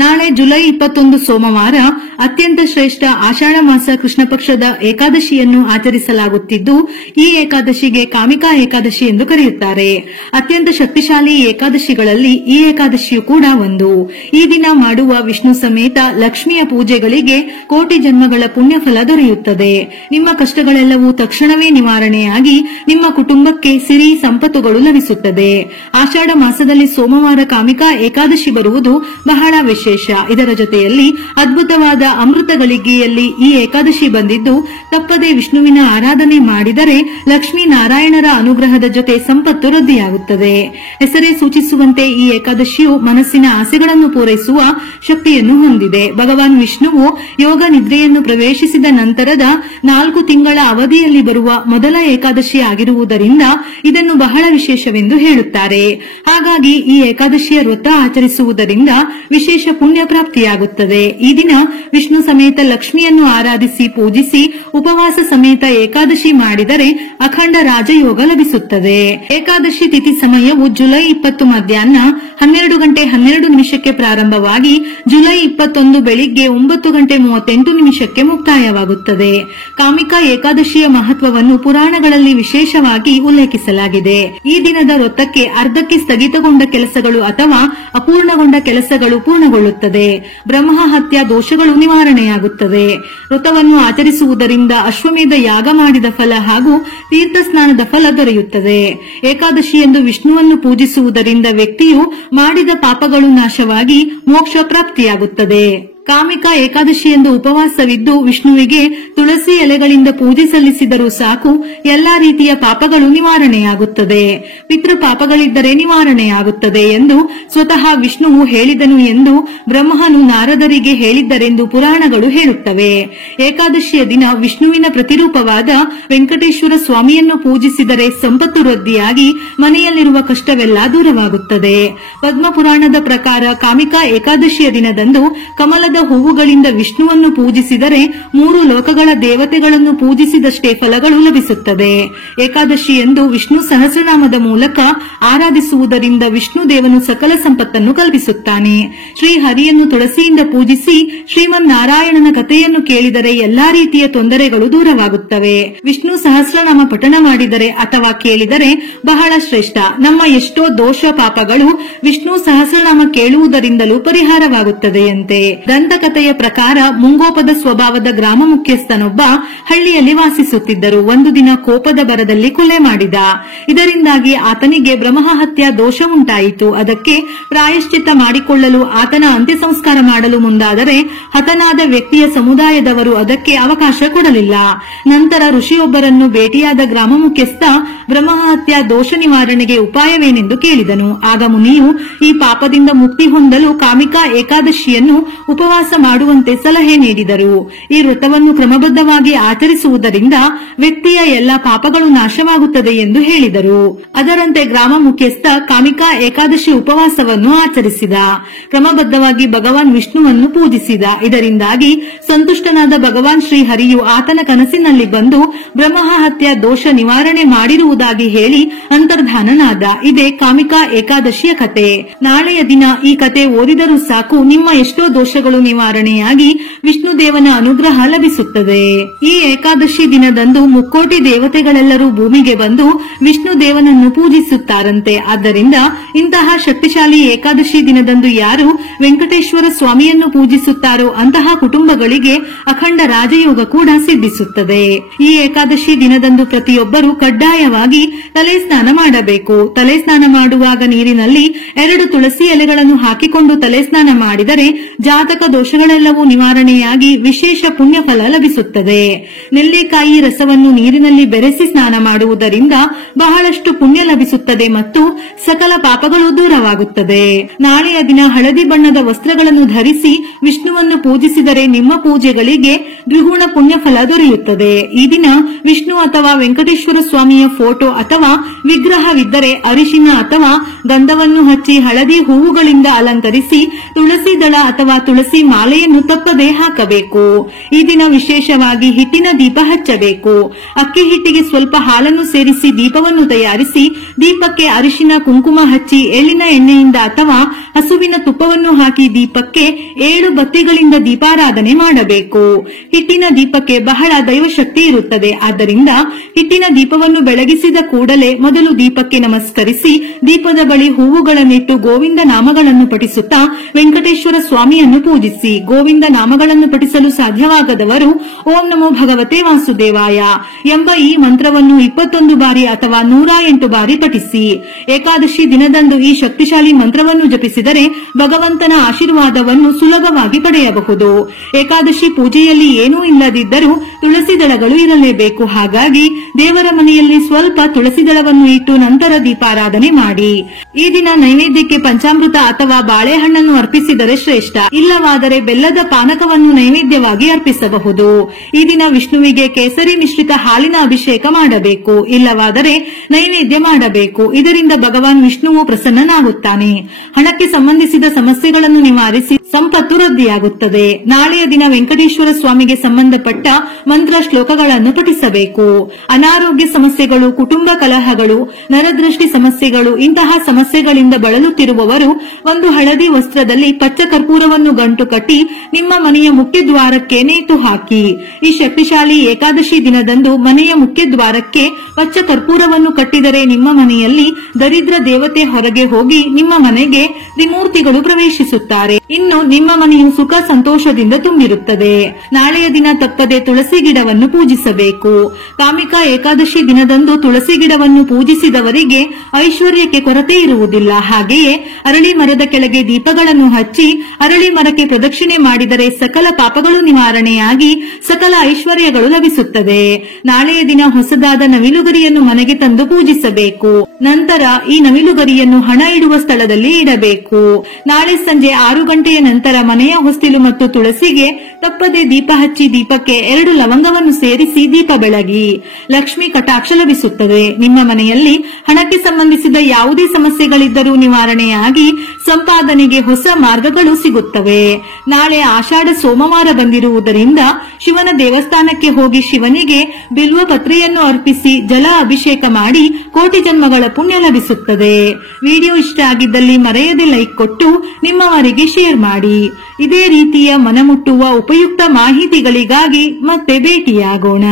ನಾಳೆ ಜುಲೈ 21 ಸೋಮವಾರ ಅತ್ಯಂತ ಶ್ರೇಷ್ಠ ಆಷಾಢ ಮಾಸ ಕೃಷ್ಣ ಪಕ್ಷದ ಏಕಾದಶಿಯನ್ನು ಆಚರಿಸಲಾಗುತ್ತಿದ್ದು, ಈ ಏಕಾದಶಿಗೆ ಕಾಮಿಕಾ ಏಕಾದಶಿ ಎಂದು ಕರೆಯುತ್ತಾರೆ. ಅತ್ಯಂತ ಶಕ್ತಿಶಾಲಿ ಏಕಾದಶಿಗಳಲ್ಲಿ ಈ ಏಕಾದಶಿಯು ಕೂಡ ಒಂದು. ಈ ದಿನ ಮಾಡುವ ವಿಷ್ಣು ಸಮೇತ ಲಕ್ಷ್ಮಿಯ ಪೂಜೆಗಳಿಗೆ ಕೋಟಿ ಜನ್ಮಗಳ ಪುಣ್ಯ ಫಲ ದೊರೆಯುತ್ತದೆ. ನಿಮ್ಮ ಕಷ್ಟಗಳೆಲ್ಲವೂ ತಕ್ಷಣವೇ ನಿವಾರಣೆಯಾಗಿ ನಿಮ್ಮ ಕುಟುಂಬಕ್ಕೆ ಸಿರಿ ಸಂಪತ್ತುಗಳು ಲಭಿಸುತ್ತದೆ. ಆಷಾಢ ಮಾಸದಲ್ಲಿ ಸೋಮವಾರ ಕಾಮಿಕಾ ಏಕಾದಶಿ ಬರುವುದು ಬಹಳ ವಿಶೇಷ. ಇದರ ಜೊತೆಯಲ್ಲಿ ಅದ್ಭುತವಾದ ಅಮೃತ ಗಳಿಗೆಯಲ್ಲಿ ಈ ಏಕಾದಶಿ ಬಂದಿದ್ದು, ತಪ್ಪದೆ ವಿಷ್ಣುವಿನ ಆರಾಧನೆ ಮಾಡಿದರೆ ಲಕ್ಷ್ಮೀ ನಾರಾಯಣರ ಅನುಗ್ರಹದ ಜೊತೆ ಸಂಪತ್ತು ವೃದ್ಧಿಯಾಗುತ್ತದೆ. ಹೆಸರೇ ಸೂಚಿಸುವಂತೆ ಈ ಏಕಾದಶಿಯು ಮನಸ್ಸಿನ ಆಸೆಗಳನ್ನು ಪೂರೈಸುವ ಶಕ್ತಿಯನ್ನು ಹೊಂದಿದೆ. ಭಗವಾನ್ ವಿಷ್ಣುವು ಯೋಗ ನಿದ್ರೆಯನ್ನು ಪ್ರವೇಶಿಸಿದ ನಂತರದ 4 ತಿಂಗಳ ಅವಧಿಯಲ್ಲಿ ಬರುವ ಮೊದಲ ಏಕಾದಶಿ ಆಗಿರುವುದರಿಂದ ಇದನ್ನು ಬಹಳ ವಿಶೇಷವೆಂದು ಹೇಳುತ್ತಾರೆ. ಹಾಗಾಗಿ ಈ ಏಕಾದಶಿಯ ವ್ರತ ಆಚರಿಸುವುದರಿಂದ ವಿಶೇಷ ಪುಣ್ಯ ಪ್ರಾಪ್ತಿಯಾಗುತ್ತದೆ. ಈ ದಿನ ವಿಷ್ಣು ಸಮೇತ ಲಕ್ಷ್ಮಿಯನ್ನು ಆರಾಧಿಸಿ ಪೂಜಿಸಿ ಉಪವಾಸ ಸಮೇತ ಏಕಾದಶಿ ಮಾಡಿದರೆ ಅಖಂಡ ರಾಜಯೋಗ ಲಭಿಸುತ್ತದೆ. ಏಕಾದಶಿ ತಿಥಿ ಸಮಯವು ಜುಲೈ 20 ಮಧ್ಯಾಹ್ನ 12 ಗಂಟೆ 12 ನಿಮಿಷಕ್ಕೆ ಪ್ರಾರಂಭವಾಗಿ ಜುಲೈ 21 ಬೆಳಿಗ್ಗೆ 9 ಗಂಟೆ 38 ನಿಮಿಷಕ್ಕೆ ಮುಕ್ತಾಯವಾಗುತ್ತದೆ. ಕಾಮಿಕಾ ಏಕಾದಶಿಯ ಮಹತ್ವವನ್ನು ಪುರಾಣಗಳಲ್ಲಿ ವಿಶೇಷವಾಗಿ ಉಲ್ಲೇಖಿಸಲಾಗಿದೆ. ಈ ದಿನದ ವ್ರತಕ್ಕೆ ಅರ್ಧಕ್ಕೆ ಸ್ಥಗಿತಗೊಂಡ ಕೆಲಸಗಳು ಅಥವಾ ಅಪೂರ್ಣಗೊಂಡ ಕೆಲಸಗಳು ಪೂರ್ಣಗೊಳ್ಳುತ್ತದೆ. ಬ್ರಹ್ಮ ಹತ್ಯಾ ದೋಷಗಳು ನಿವಾರಣೆಯಾಗುತ್ತದೆ. ವ್ರತವನ್ನು ಆಚರಿಸುವುದರಿಂದ ಅಶ್ವಮೇಧ ಯಾಗ ಮಾಡಿದ ಫಲ ಹಾಗೂ ತೀರ್ಥ ಸ್ನಾನದ ಫಲ ದೊರೆಯುತ್ತದೆ. ಏಕಾದಶಿಯಂದು ವಿಷ್ಣುವನ್ನು ಪೂಜಿಸುವುದರಿಂದ ವ್ಯಕ್ತಿಯು ಮಾಡಿದ ಪಾಪಗಳು ನಾಶವಾಗಿ ಮೋಕ್ಷ ಪ್ರಾಪ್ತಿಯಾಗುತ್ತದೆ. ಕಾಮಿಕಾ ಏಕಾದಶಿಯಂದು ಉಪವಾಸವಿದ್ದು ವಿಷ್ಣುವಿಗೆ ತುಳಸಿ ಎಲೆಗಳಿಂದ ಪೂಜೆ ಸಲ್ಲಿಸಿದರೂ ಸಾಕು, ಎಲ್ಲಾ ರೀತಿಯ ಪಾಪಗಳು ನಿವಾರಣೆಯಾಗುತ್ತದೆ. ಪಿತೃ ಪಾಪಗಳಿದ್ದರೆ ನಿವಾರಣೆಯಾಗುತ್ತದೆ ಎಂದು ಸ್ವತಃ ವಿಷ್ಣುವು ಹೇಳಿದನು ಎಂದು ಬ್ರಹ್ಮನು ನಾರದರಿಗೆ ಹೇಳಿದ್ದರೆಂದು ಪುರಾಣಗಳು ಹೇಳುತ್ತವೆ. ಏಕಾದಶಿಯ ದಿನ ವಿಷ್ಣುವಿನ ಪ್ರತಿರೂಪವಾದ ವೆಂಕಟೇಶ್ವರ ಸ್ವಾಮಿಯನ್ನು ಪೂಜಿಸಿದರೆ ಸಂಪತ್ತು ವೃದ್ಧಿಯಾಗಿ ಮನೆಯಲ್ಲಿರುವ ಕಷ್ಟವೆಲ್ಲ ದೂರವಾಗುತ್ತದೆ. ಪದ್ಮಪುರಾಣದ ಪ್ರಕಾರ ಕಾಮಿಕಾ ಏಕಾದಶಿಯ ದಿನದಂದು ಕಮಲದ ಹೂವುಗಳಿಂದ ವಿಷ್ಣುವನ್ನು ಪೂಜಿಸಿದರೆ 3 ಲೋಕಗಳ ದೇವತೆಗಳನ್ನು ಪೂಜಿಸಿದಷ್ಟೇ ಫಲಗಳು ಲಭಿಸುತ್ತದೆ. ಏಕಾದಶಿಯಂದು ವಿಷ್ಣು ಸಹಸ್ರನಾಮದ ಮೂಲಕ ಆರಾಧಿಸುವುದರಿಂದ ವಿಷ್ಣು ದೇವನು ಸಕಲ ಸಂಪತ್ತನ್ನು ಕಲ್ಪಿಸುತ್ತಾನೆ. ಶ್ರೀ ಹರಿಯನ್ನು ತುಳಸಿಯಿಂದ ಪೂಜಿಸಿ ಶ್ರೀಮನ್ನಾರಾಯಣನ ಕಥೆಯನ್ನು ಕೇಳಿದರೆ ಎಲ್ಲಾ ರೀತಿಯ ತೊಂದರೆಗಳು ದೂರವಾಗುತ್ತವೆ. ವಿಷ್ಣು ಸಹಸ್ರನಾಮ ಪಠಣ ಮಾಡಿದರೆ ಅಥವಾ ಕೇಳಿದರೆ ಬಹಳ ಶ್ರೇಷ್ಠ. ನಮ್ಮ ಎಷ್ಟೋ ದೋಷ ಪಾಪಗಳು ವಿಷ್ಣು ಸಹಸ್ರನಾಮ ಕೇಳುವುದರಿಂದಲೂ ಪರಿಹಾರವಾಗುತ್ತದೆಯಂತೆ. ದಂತಕಥೆಯ ಪ್ರಕಾರ ಮುಂಗೋಪದ ಸ್ವಭಾವದ ಗ್ರಾಮ ಮುಖ್ಯಸ್ಥನೊಬ್ಬ ಹಳ್ಳಿಯಲ್ಲಿ ವಾಸಿಸುತ್ತಿದ್ದರು. ಒಂದು ದಿನ ಕೋಪದ ಬರದಲ್ಲಿ ಕೊಲೆ ಮಾಡಿದ. ಇದರಿಂದಾಗಿ ಆತನಿಗೆ ಬ್ರಹ್ಮಹತ್ಯಾ ದೋಷ ಉಂಟಾಯಿತು. ಅದಕ್ಕೆ ಪ್ರಾಯಶ್ಚಿತ್ತ ಮಾಡಿಕೊಳ್ಳಲು ಆತನ ಅಂತ್ಯ ಸಂಸ್ಕಾರ ಮಾಡಲು ಮುಂದಾದರೆ ಹತನಾದ ವ್ಯಕ್ತಿಯ ಸಮುದಾಯದವರು ಅದಕ್ಕೆ ಅವಕಾಶ ಕೊಡಲಿಲ್ಲ. ನಂತರ ಋಷಿಯೊಬ್ಬರನ್ನು ಭೇಟಿಯಾದ ಗ್ರಾಮ ಮುಖ್ಯಸ್ಥ ಬ್ರಹ್ಮಹತ್ಯಾ ದೋಷ ನಿವಾರಣೆಗೆ ಉಪಾಯವೇನೆಂದು ಕೇಳಿದನು. ಆಗ ಮುನಿಯು ಈ ಪಾಪದಿಂದ ಮುಕ್ತಿ ಹೊಂದಲು ಕಾಮಿಕಾ ಏಕಾದಶಿಯನ್ನು ಉಪವಾಸ ಮಾಡುವಂತೆ ಸಲಹೆ ನೀಡಿದರು. ಈ ವ್ರತವನ್ನು ಕ್ರಮಬದ್ಧವಾಗಿ ಆಚರಿಸುವುದರಿಂದ ವ್ಯಕ್ತಿಯ ಎಲ್ಲಾ ಪಾಪಗಳು ನಾಶವಾಗುತ್ತದೆ ಎಂದು ಹೇಳಿದರು. ಅದರಂತೆ ಗ್ರಾಮ ಮುಖ್ಯಸ್ಥ ಕಾಮಿಕಾ ಏಕಾದಶಿ ಉಪವಾಸವನ್ನು ಆಚರಿಸಿದ. ಕ್ರಮಬದ್ಧವಾಗಿ ಭಗವಾನ್ ವಿಷ್ಣುವನ್ನು ಪೂಜಿಸಿದ. ಇದರಿಂದಾಗಿ ಸಂತುಷ್ಟನಾದ ಭಗವಾನ್ ಶ್ರೀಹರಿಯು ಆತನ ಕನಸಿನಲ್ಲಿ ಬಂದು ಬ್ರಹ್ಮಹತ್ಯಾ ದೋಷ ನಿವಾರಣೆ ಮಾಡಿರುವುದಾಗಿ ಹೇಳಿ ಅಂತರ್ಧಾನನಾದ. ಇದೇ ಕಾಮಿಕಾ ಏಕಾದಶಿಯ ಕತೆ. ನಾಳೆಯ ದಿನ ಈ ಕತೆ ಓದಿದರೂ ಸಾಕು, ನಿಮ್ಮ ಎಷ್ಟೋ ದೋಷಗಳು ನಿವಾರಣೆಯಾಗಿ ವಿಷ್ಣು ದೇವನ ಅನುಗ್ರಹ ಲಭಿಸುತ್ತದೆ. ಈ ಏಕಾದಶಿ ದಿನದಂದು ಮುಕ್ಕೋಟಿ ದೇವತೆಗಳೆಲ್ಲರೂ ಭೂಮಿಗೆ ಬಂದು ವಿಷ್ಣು ದೇವನನ್ನು ಪೂಜಿಸುತ್ತಾರಂತೆ. ಆದ್ದರಿಂದ ಇಂತಹ ಶಕ್ತಿಶಾಲಿ ಏಕಾದಶಿ ದಿನದಂದು ಯಾರು ವೆಂಕಟೇಶ್ವರ ಸ್ವಾಮಿಯನ್ನು ಪೂಜಿಸುತ್ತಾರೋ ಅಂತಹ ಕುಟುಂಬಗಳಿಗೆ ಅಖಂಡ ರಾಜಯೋಗ ಕೂಡ ಸಿದ್ಧಿಸುತ್ತದೆ. ಈ ಏಕಾದಶಿ ದಿನದಂದು ಪ್ರತಿಯೊಬ್ಬರು ಕಡ್ಡಾಯವಾಗಿ ತಲೆ ಸ್ನಾನ ಮಾಡಬೇಕು. ತಲೆ ಸ್ನಾನ ಮಾಡುವಾಗ ನೀರಿನಲ್ಲಿ 2 ತುಳಸಿ ಎಲೆಗಳನ್ನು ಹಾಕಿಕೊಂಡು ತಲೆ ಸ್ನಾನ ಮಾಡಿದರೆ ಜಾತಕ ದೋಷಗಳೆಲ್ಲವೂ ನಿವಾರಣೆಯಾಗಿ ವಿಶೇಷ ಪುಣ್ಯ ಫಲ ಲಭಿಸುತ್ತದೆ. ನೆಲ್ಲಿಕಾಯಿ ರಸವನ್ನು ನೀರಿನಲ್ಲಿ ಬೆರೆಸಿ ಸ್ನಾನ ಮಾಡುವುದರಿಂದ ಬಹಳಷ್ಟು ಪುಣ್ಯ ಲಭಿಸುತ್ತದೆ ಮತ್ತು ಸಕಲ ಪಾಪಗಳು ದೂರವಾಗುತ್ತದೆ. ನಾಳೆಯ ದಿನ ಹಳದಿ ಬಣ್ಣದ ವಸ್ತ್ರಗಳನ್ನು ಧರಿಸಿ ವಿಷ್ಣುವನ್ನು ಪೂಜಿಸಿದರೆ ನಿಮ್ಮ ಪೂಜೆಗಳಿಗೆ ದ್ವಿಗುಣ ಪುಣ್ಯ ಫಲ ದೊರೆಯುತ್ತದೆ. ಈ ದಿನ ವಿಷ್ಣು ಅಥವಾ ವೆಂಕಟೇಶ್ವರ ಸ್ವಾಮಿಯ ಫೋಟೋ ಅಥವಾ ವಿಗ್ರಹವಿದ್ದರೆ ಅರಿಶಿನ ಅಥವಾ ಗಂಧವನ್ನು ಹಚ್ಚಿ ಹಳದಿ ಹೂವುಗಳಿಂದ ಅಲಂಕರಿಸಿ ತುಳಸಿ ದಳ ಅಥವಾ ತುಳಸಿ ತುಳಸಿ ಮಾಲೆಯನ್ನು ತಪ್ಪದೆ ಹಾಕಬೇಕು. ಈ ದಿನ ವಿಶೇಷವಾಗಿ ಹಿಟ್ಟಿನ ದೀಪ ಹಚ್ಚಬೇಕು. ಅಕ್ಕಿ ಹಿಟ್ಟಿಗೆ ಸ್ವಲ್ಪ ಹಾಲನ್ನು ಸೇರಿಸಿ ದೀಪವನ್ನು ತಯಾರಿಸಿ ದೀಪಕ್ಕೆ ಅರಿಶಿನ ಕುಂಕುಮ ಹಚ್ಚಿ ಎಳ್ಳಿನ ಎಣ್ಣೆಯಿಂದ ಅಥವಾ ಹಸುವಿನ ತುಪ್ಪವನ್ನು ಹಾಕಿ ದೀಪಕ್ಕೆ 7 ಬತ್ತಿಗಳಿಂದ ದೀಪಾರಾಧನೆ ಮಾಡಬೇಕು. ಹಿಟ್ಟಿನ ದೀಪಕ್ಕೆ ಬಹಳ ದೈವಶಕ್ತಿ ಇರುತ್ತದೆ. ಆದ್ದರಿಂದ ಹಿಟ್ಟಿನ ದೀಪವನ್ನು ಬೆಳಗಿಸಿದ ಕೂಡಲೇ ಮೊದಲು ದೀಪಕ್ಕೆ ನಮಸ್ಕರಿಸಿ ದೀಪದ ಬಳಿ ಹೂವುಗಳನ್ನಿಟ್ಟು ಗೋವಿಂದ ನಾಮಗಳನ್ನು ಪಠಿಸುತ್ತಾ ವೆಂಕಟೇಶ್ವರ ಸ್ವಾಮಿಯನ್ನು ಪೂಜಿಸಿ. ಗೋವಿಂದ ನಾಮಗಳನ್ನು ಪಠಿಸಲು ಸಾಧ್ಯವಾಗದವರು ಓಂ ನಮೋ ಭಗವತೆ ವಾಸುದೇವಾಯ ಎಂಬ ಈ ಮಂತ್ರವನ್ನು 21 ಬಾರಿ ಅಥವಾ 108 ಬಾರಿ ಪಠಿಸಿ. ಏಕಾದಶಿ ದಿನದಂದು ಈ ಶಕ್ತಿಶಾಲಿ ಮಂತ್ರವನ್ನು ಜಪಿಸಿದರೆ ಭಗವಂತನ ಆಶೀರ್ವಾದವನ್ನು ಸುಲಭವಾಗಿ ಪಡೆಯಬಹುದು. ಏಕಾದಶಿ ಪೂಜೆಯಲ್ಲಿ ಏನೂ ಇಲ್ಲದಿದ್ದರೂ ತುಳಸಿ ದಳಗಳು ಇರಲೇಬೇಕು. ಹಾಗಾಗಿ ದೇವರ ಮನೆಯಲ್ಲಿ ಸ್ವಲ್ಪ ತುಳಸಿ ದಳವನ್ನು ಇಟ್ಟು ನಂತರ ದೀಪಾರಾಧನೆ ಮಾಡಿ. ಈ ದಿನ ನೈವೇದ್ಯಕ್ಕೆ ಪಂಚಾಮೃತ ಅಥವಾ ಬಾಳೆಹಣ್ಣನ್ನು ಅರ್ಪಿಸಿದರೆ ಶ್ರೇಷ್ಠ. ಇಲ್ಲವಾದರೆ ಬೆಲ್ಲದ ಪಾನಕವನ್ನು ನೈವೇದ್ಯವಾಗಿ ಅರ್ಪಿಸಬಹುದು. ಈ ದಿನ ವಿಷ್ಣುವಿಗೆ ಕೇಸರಿ ಮಿಶ್ರಿತ ಹಾಲಿನ ಅಭಿಷೇಕ ಮಾಡಬೇಕು. ಇಲ್ಲವಾದರೆ ನೈವೇದ್ಯ ಮಾಡಬೇಕು. ಇದರಿಂದ ಭಗವಾನ್ ವಿಷ್ಣುವು ಪ್ರಸನ್ನನಾಗುತ್ತಾನೆ. ಹಣಕ್ಕೆ ಸಂಬಂಧಿಸಿದ ಸಮಸ್ಯೆಗಳನ್ನು ನಿವಾರಿಸಿ ಸಂಪತ್ತು ವೃದ್ಧಿಯಾಗುತ್ತದೆ. ನಾಳೆಯ ದಿನ ವೆಂಕಟೇಶ್ವರ ಸ್ವಾಮಿಗೆ ಸಂಬಂಧಪಟ್ಟ ಮಂತ್ರ ಶ್ಲೋಕಗಳನ್ನು ಪಠಿಸಬೇಕು. ಅನಾರೋಗ್ಯ ಸಮಸ್ಯೆಗಳು, ಕುಟುಂಬ ಕಲಹಗಳು, ನರದೃಷ್ಟಿ ಸಮಸ್ಯೆಗಳು ಇಂತಹ ಸಮಸ್ಯೆಗಳಿಂದ ಬಳಲುತ್ತಿರುವವರು ಒಂದು ಹಳದಿ ವಸ್ತ್ರದಲ್ಲಿ ಪಚ್ಚ ಕರ್ಪೂರವನ್ನು ಗಂಟು ಕಟ್ಟಿ ನಿಮ್ಮ ಮನೆಯ ಮುಖ್ಯ ದ್ವಾರಕ್ಕೆ ನೇತು ಹಾಕಿ. ಈ ಶಕ್ತಿಶಾಲಿ ಏಕಾದಶಿ ದಿನದಂದು ಮನೆಯ ಮುಖ್ಯ ದ್ವಾರಕ್ಕೆ ಪಚ್ಚ ಕರ್ಪೂರವನ್ನು ಕಟ್ಟಿದರೆ ನಿಮ್ಮ ಮನೆಯಲ್ಲಿ ದರಿದ್ರ ದೇವತೆ ಹೊರಗೆ ಹೋಗಿ ನಿಮ್ಮ ಮನೆಗೆ ತ್ರಿಮೂರ್ತಿಗಳು ಪ್ರವೇಶಿಸುತ್ತಾರೆ. ಇನ್ನು ನಿಮ್ಮ ಮನೆಯು ಸುಖ ಸಂತೋಷದಿಂದ ತುಂಬಿರುತ್ತದೆ. ನಾಳೆಯ ದಿನ ತಪ್ಪದೆ ತುಳಸಿ ಗಿಡವನ್ನು ಪೂಜಿಸಬೇಕು. ಕಾಮಿಕಾ ಏಕಾದಶಿ ದಿನದಂದು ತುಳಸಿ ಗಿಡವನ್ನು ಪೂಜಿಸಿದವರಿಗೆ ಐಶ್ವರ್ಯಕ್ಕೆ ಕೊರತೆ ಇರುವುದಿಲ್ಲ. ಹಾಗೆಯೇ ಅರಳಿ ಮರದ ಕೆಳಗೆ ದೀಪಗಳನ್ನು ಹಚ್ಚಿ ಅರಳಿ ಮರಕ್ಕೆ ಪ್ರದಕ್ಷಿಣೆ ಮಾಡಿದರೆ ಸಕಲ ಪಾಪಗಳು ನಿವಾರಣೆಯಾಗಿ ಸಕಲ ಐಶ್ವರ್ಯಗಳು ಲಭಿಸುತ್ತದೆ. ನಾಳೆಯ ದಿನ ಹೊಸದಾದ ನವಿಲುಗರಿಯನ್ನು ಮನೆಗೆ ತಂದು ಪೂಜಿಸಬೇಕು. ನಂತರ ಈ ನವಿಲುಗರಿಯನ್ನು ಹಣ ಇಡುವ ಸ್ಥಳದಲ್ಲಿ ಇಡಬೇಕು. ನಾಳೆ ಸಂಜೆ 6 ಗಂಟೆಯ ನಂತರ ಮನೆಯ ಹೊಸ್ತಿಲು ಮತ್ತು ತುಳಸಿಗೆ ತಪ್ಪದೆ ದೀಪ ಹಚ್ಚಿ ದೀಪಕ್ಕೆ 2 ಲವಂಗವನ್ನು ಸೇರಿಸಿ ದೀಪ ಬೆಳಗಿ. ಲಕ್ಷ್ಮಿ ಕಟಾಕ್ಷ ಲಭಿಸುತ್ತದೆ. ನಿಮ್ಮ ಮನೆಯಲ್ಲಿ ಹಣಕ್ಕೆ ಸಂಬಂಧಿಸಿದ ಯಾವುದೇ ಸಮಸ್ಯೆಗಳಿದ್ದರೂ ನಿವಾರಣೆಯಾಗಿ ಸಂಪಾದನೆಗೆ ಹೊಸ ಮಾರ್ಗಗಳು ಸಿಗುತ್ತವೆ. ನಾಳೆ ಆಷಾಢ ಸೋಮವಾರ ಬಂದಿರುವುದರಿಂದ ಶಿವನ ದೇವಸ್ಥಾನಕ್ಕೆ ಹೋಗಿ ಶಿವನಿಗೆ ಬಿಲ್ವ ಪತ್ರೆಯನ್ನು ಅರ್ಪಿಸಿ ಜಲ ಅಭಿಷೇಕ ಮಾಡಿ ಕೋಟಿ ಜನ್ಮಗಳ ಪುಣ್ಯ ಲಭಿಸುತ್ತದೆ. ವಿಡಿಯೋ ಇಷ್ಟ ಆಗಿದ್ದಲ್ಲಿ ಮರೆಯದೆ ಲೈಕ್ ಕೊಟ್ಟು ನಿಮ್ಮವರಿಗೆ ಶೇರ್ ಮಾಡಿ. ಇದೇ ರೀತಿಯ ಮನಮುಟ್ಟುವ ಉಪಯುಕ್ತ ಮಾಹಿತಿಗಳಿಗಾಗಿ ಮತ್ತೆ ಭೇಟಿಯಾಗೋಣ.